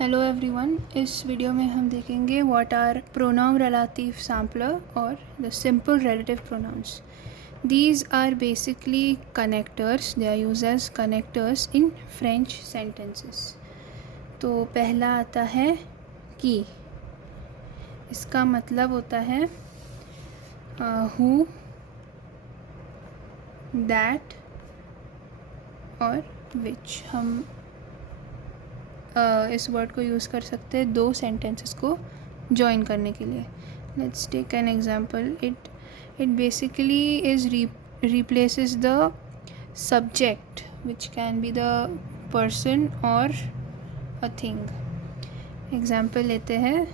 Hello everyone, इस video में हम देखेंगे what are pronoun relative simple और the simple relative pronouns. These are basically connectors. They are used as connectors in French sentences. तो पहला आता है की. इसका मतलब होता है who, that और which. हम इस वर्ड को यूज़ कर सकते हैं दो सेंटेंसेस को जॉइन करने के लिए. Let's take an example. It basically is replaces the subject which can be the person or a thing. Example लेते हैं.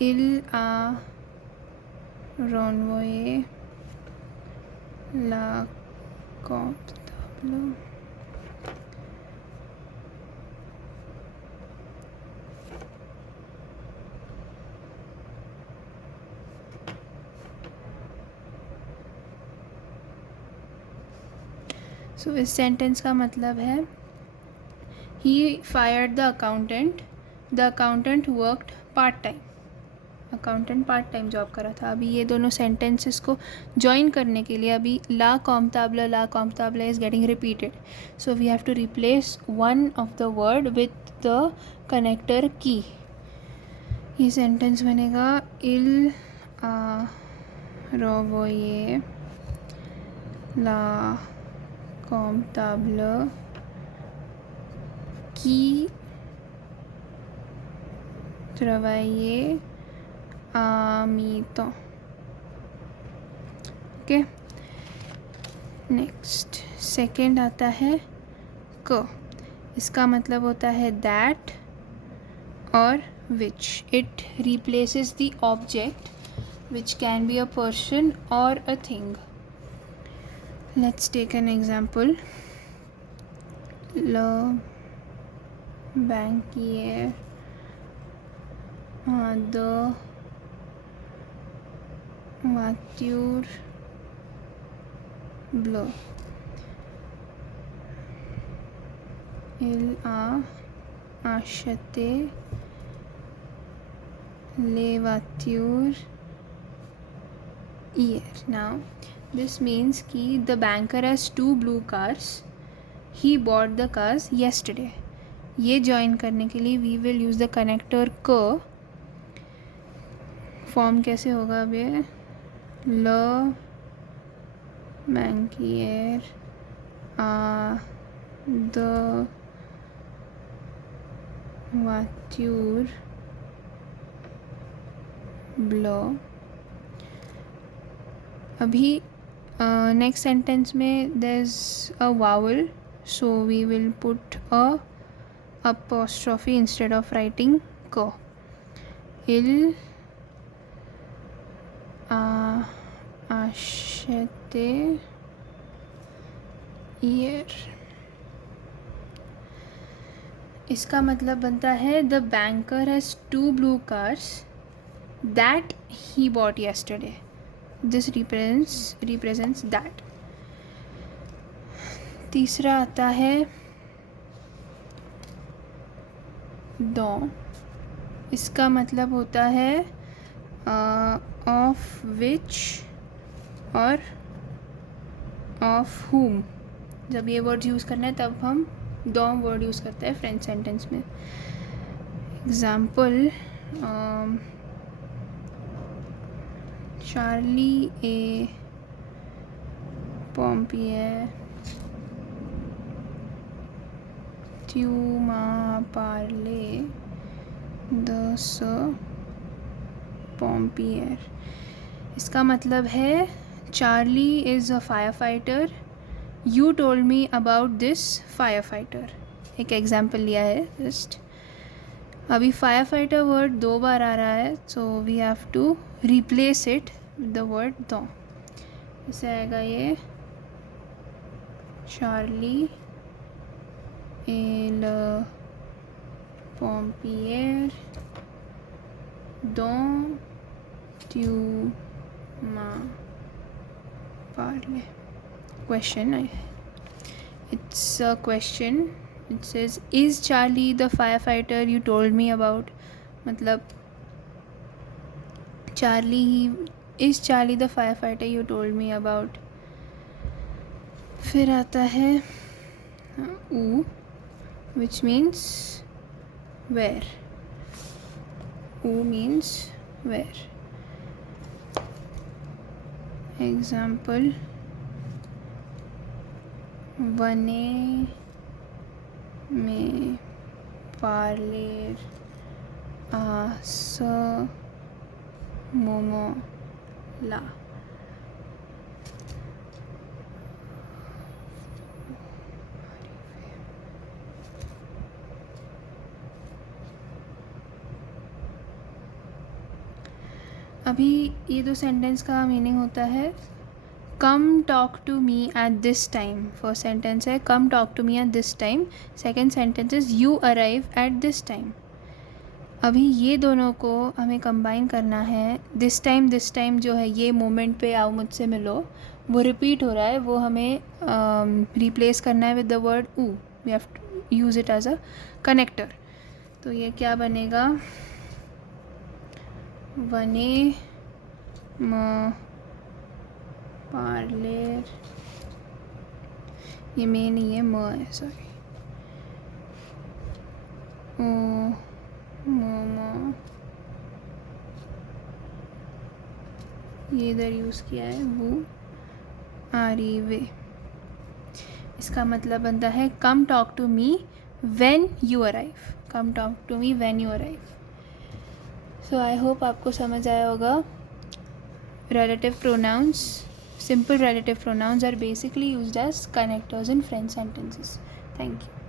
इल आ रोनवोए ला कॉम्पताब्लो. सो इस सेंटेंस का मतलब है ही fired the accountant worked part time. Accountant part time job करा था. अभी ये दोनों सेंटेंसेस को जॉइन करने के लिए अभी ला कॉम्पताब्ला is getting repeated. So we have to replace one of the word with the connector की. ये सेंटेंस बनेगा इल आ रोवोये ला कॉम्पताब्ला की travailler à mi-temps. Okay. Next second आता है क. इसका मतलब होता है दैट और which. It replaces the object which can be a person or a thing. Let's take an example. ल banquier de voiture bleue. Il a acheté les voitures hier. Now this means कि the banker has two blue cars. He bought the cars yesterday. ये join करने के लिए we will use the connector क. Form कैसे होगा अब ये. ल बैंकियर आ द वाट्यूर ब्लो. अभी नेक्स्ट सेंटेंस में there is a vowel, so we will put a apostrophe instead of writing ko. Il a acheté hier. इसका मतलब बनता है the banker has two blue cars that he bought yesterday. This represents that. तीसरा आता है दो. इसका मतलब होता है ऑफ विच और ऑफ हुम. जब ये वर्ड यूज़ करना है तब हम दो वर्ड यूज़ करते हैं फ्रेंच सेंटेंस में. एग्जाम्पल. चार्ली ए pompier tu m'as parlé de ce pompier. इसका मतलब है Charlie is a fire fighter. You told me about this fire fighter. एक एग्जाम्पल लिया है जस्ट. अभी फायर फाइटर वर्ड दो बार आ रहा है, so we have to replace it with the word दो. इसे आएगा ये Charlie et le pompier dont tu m'as parlé. Question. It's a question it says is Charlie the fire fighter you told me about, मतलब Charlie he is Charlie the fire fighter you told me about. फिर आता है ऊ, which means where, ऊ means where. Example, वने में पार्लेर आस मोमो ला। अभी ये दो सेंटेंस का मीनिंग होता है come talk to me at this time. First sentence है come talk to me at this time, second sentence is you arrive at this time. अभी ये दोनों को हमें कंबाइन करना है। दिस टाइम जो है ये मोमेंट पे आओ मुझसे मिलो, वो रिपीट हो रहा है, वो हमें रिप्लेस करना है विद द वर्ड ऊ। We have to use it as a connector. तो ये क्या बनेगा, वने म पार्लेर, ये में नहीं है, म है, सॉरी, ओ मोमो, ये इधर यूज़ किया है वो आरीवे। इसका मतलब बनता है come talk to me when you arrive, come talk to me when you arrive. So I hope आपको समझ आया होगा। Relative pronouns, simple relative pronouns are basically used as connectors in French sentences. Thank you.